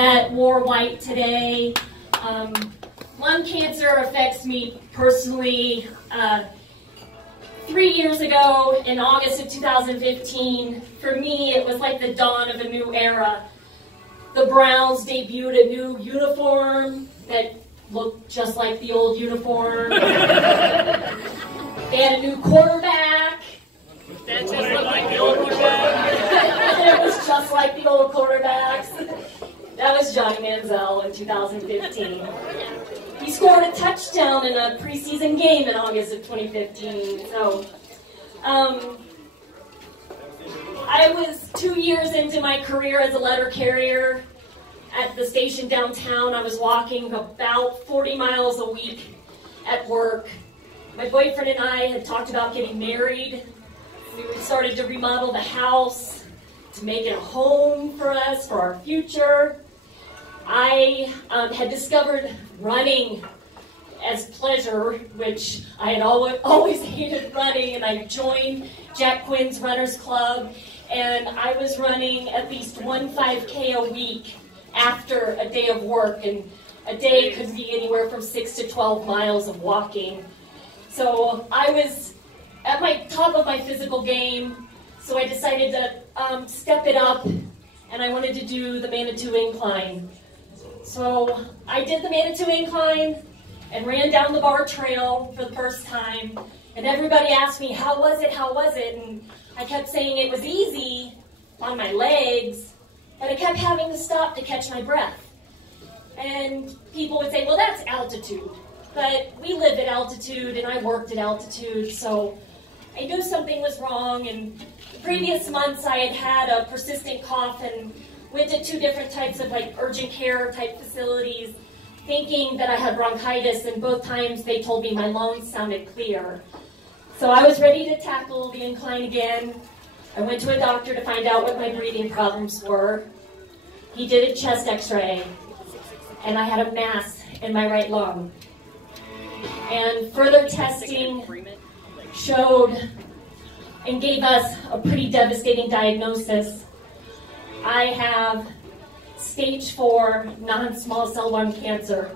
that wore white today. Lung cancer affects me personally. 3 years ago, in August of 2015, for me it was like the dawn of a new era. The Browns debuted a new uniform that looked just like the old uniform. They had a new quarterback. That just looked like the old quarterback. It was just like the old quarterbacks. That was Johnny Manziel in 2015. He scored a touchdown in a preseason game in August of 2015. So, I was 2 years into my career as a letter carrier at the station downtown. I was walking about 40 miles a week at work. My boyfriend and I had talked about getting married. We started to remodel the house to make it a home for us, for our future. I had discovered running as pleasure, which I had always hated running, and I joined Jack Quinn's Runners Club, and I was running at least 1 5K a week after a day of work, and a day could be anywhere from 6 to 12 miles of walking. So I was at my top of my physical game, so I decided to step it up, and I wanted to do the Manitou Incline. So I did the Manitou Incline and ran down the bar trail for the first time, and everybody asked me, how was it, and I kept saying it was easy on my legs, but I kept having to stop to catch my breath. And people would say, well, that's altitude, but we live at altitude and I worked at altitude, so I knew something was wrong. And the previous months I had had a persistent cough and went to 2 different types of urgent care type facilities, thinking that I had bronchitis, and both times they told me my lungs sounded clear. So I was ready to tackle the incline again. I went to a doctor to find out what my breathing problems were. He did a chest x-ray, and I had a mass in my right lung. And further testing showed and gave us a pretty devastating diagnosis. I have stage 4 non-small cell lung cancer,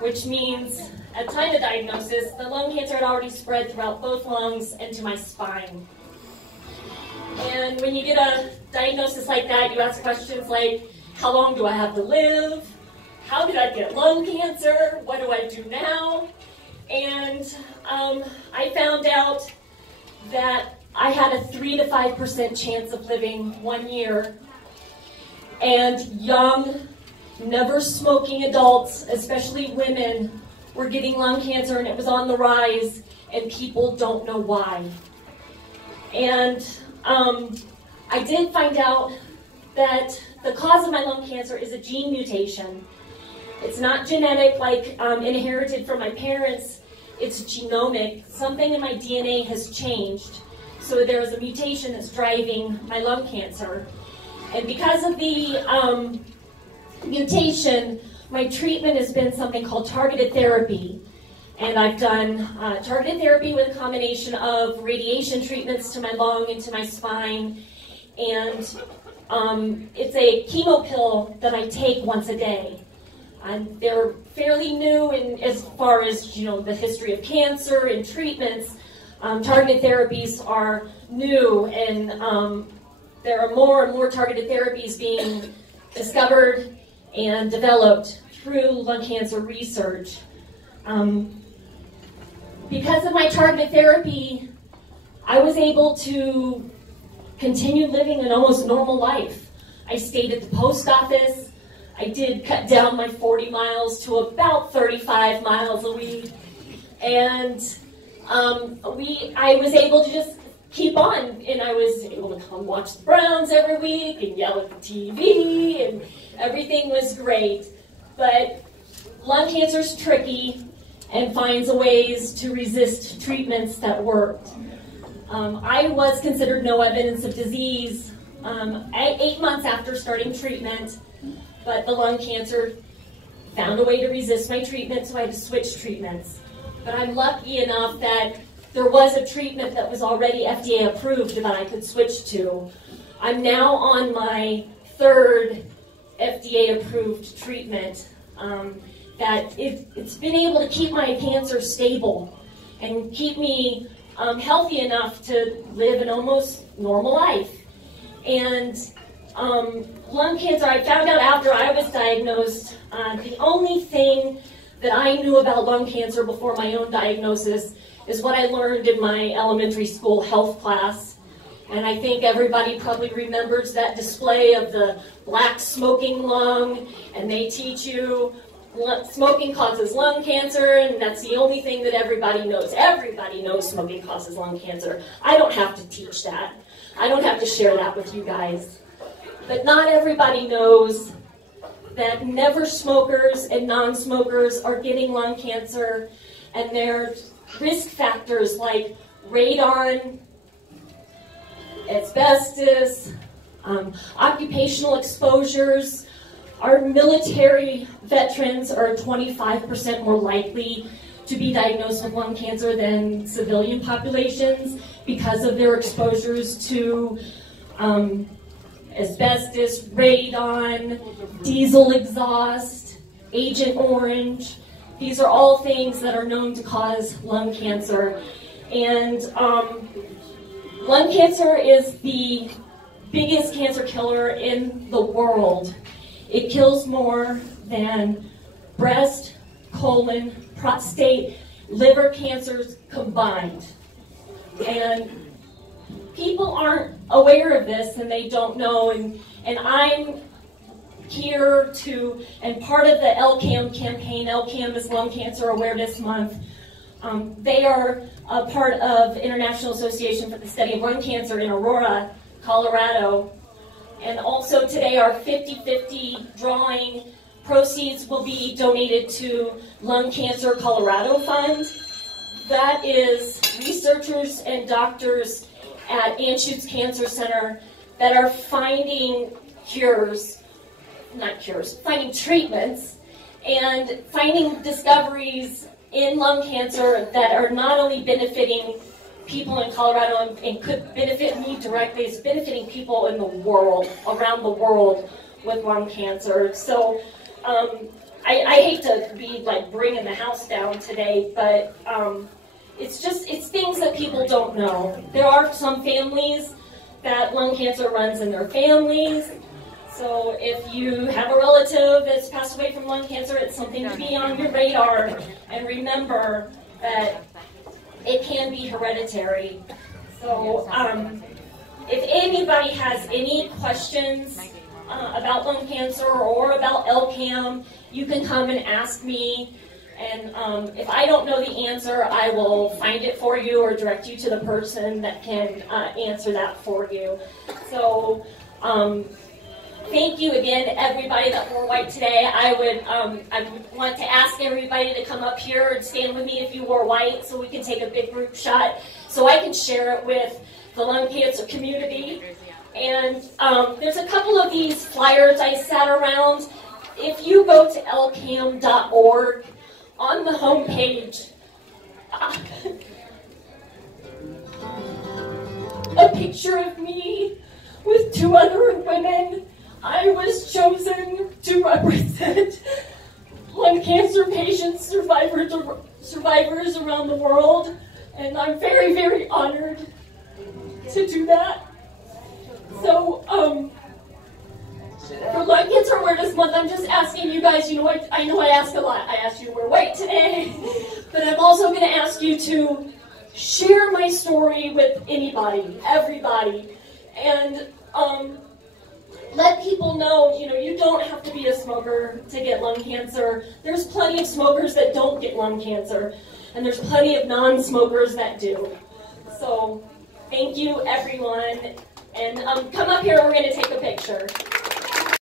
which means at time of diagnosis, the lung cancer had already spread throughout both lungs and to my spine. And when you get a diagnosis like that, you ask questions like, how long do I have to live? How did I get lung cancer? What do I do now? And I found out that I had a 3 to 5% chance of living 1 year. And young, never smoking adults, especially women, were getting lung cancer, and it was on the rise, and people don't know why. And I did find out that the cause of my lung cancer is a gene mutation. It's not genetic, like inherited from my parents. It's genomic. Something in my DNA has changed. So there is a mutation that's driving my lung cancer. And because of the mutation, my treatment has been something called targeted therapy. And I've done targeted therapy with a combination of radiation treatments to my lung and to my spine. And it's a chemo pill that I take once a day. They're fairly new in as far as the history of cancer and treatments. Targeted therapies are new, and there are more and more targeted therapies being discovered and developed through lung cancer research. Because of my targeted therapy, I was able to continue living an almost normal life. I stayed at the post office. I did cut down my 40 miles to about 35 miles a week. And I was able to just keep on, and I was able to come watch the Browns every week and yell at the TV, and everything was great. But lung cancer is tricky and finds ways to resist treatments that worked. I was considered no evidence of disease 8 months after starting treatment, but the lung cancer found a way to resist my treatment, so I had to switch treatments. But I'm lucky enough that there was a treatment that was already FDA approved that I could switch to. I'm now on my 3rd FDA-approved treatment that it's been able to keep my cancer stable and keep me healthy enough to live an almost normal life. And lung cancer, I found out after I was diagnosed, the only thing that I knew about lung cancer before my own diagnosis is what I learned in my elementary school health class. And I think everybody probably remembers that display of the black smoking lung, and they teach you smoking causes lung cancer, and that's the only thing that everybody knows. Everybody knows smoking causes lung cancer. I don't have to teach that. I don't have to share that with you guys. But not everybody knows that never smokers and non-smokers are getting lung cancer, and there's risk factors like radon, asbestos, occupational exposures. Our military veterans are 25% more likely to be diagnosed with lung cancer than civilian populations because of their exposures to asbestos, radon, diesel exhaust, Agent Orange. These are all things that are known to cause lung cancer. And lung cancer is the biggest cancer killer in the world. It kills more than breast, colon, prostate, liver cancers combined. And people aren't aware of this and they don't know. And I'm here to, and part of the LCAM campaign. LCAM is Lung Cancer Awareness Month. They are a part of International Association for the Study of Lung Cancer in Aurora, Colorado. And also today our 50-50 drawing proceeds will be donated to Lung Cancer Colorado Fund. That is researchers and doctors at Anschutz Cancer Center that are finding finding treatments and finding discoveries in lung cancer that are not only benefiting people in Colorado and could benefit me directly, it's benefiting people in the world, around the world with lung cancer. So I hate to be like bringing the house down today, but it's things that people don't know. There are some families that lung cancer runs in their families. So if you have a relative that's passed away from lung cancer, it's something to be on your radar, and remember that it can be hereditary. So if anybody has any questions about lung cancer or about LCAM, you can come and ask me. And if I don't know the answer, I will find it for you or direct you to the person that can answer that for you. So thank you again, everybody that wore white today. I would want to ask everybody to come up here and stand with me if you wore white so we can take a big group shot so I can share it with the lung cancer community. And there's a couple of these flyers I sat around. If you go to lcam.org, on the home page, a picture of me with 2 other women. I was chosen to represent lung cancer patients, survivors around the world, and I'm very, very honored to do that. So, for Lung Cancer Awareness Month, I'm just asking you guys, I know I ask a lot. I asked you to wear white today, but I'm also going to ask you to share my story with anybody, everybody, and let people know, you don't have to be a smoker to get lung cancer. There's plenty of smokers that don't get lung cancer, and there's plenty of non-smokers that do. So, thank you, everyone, and come up here, we're going to take a picture.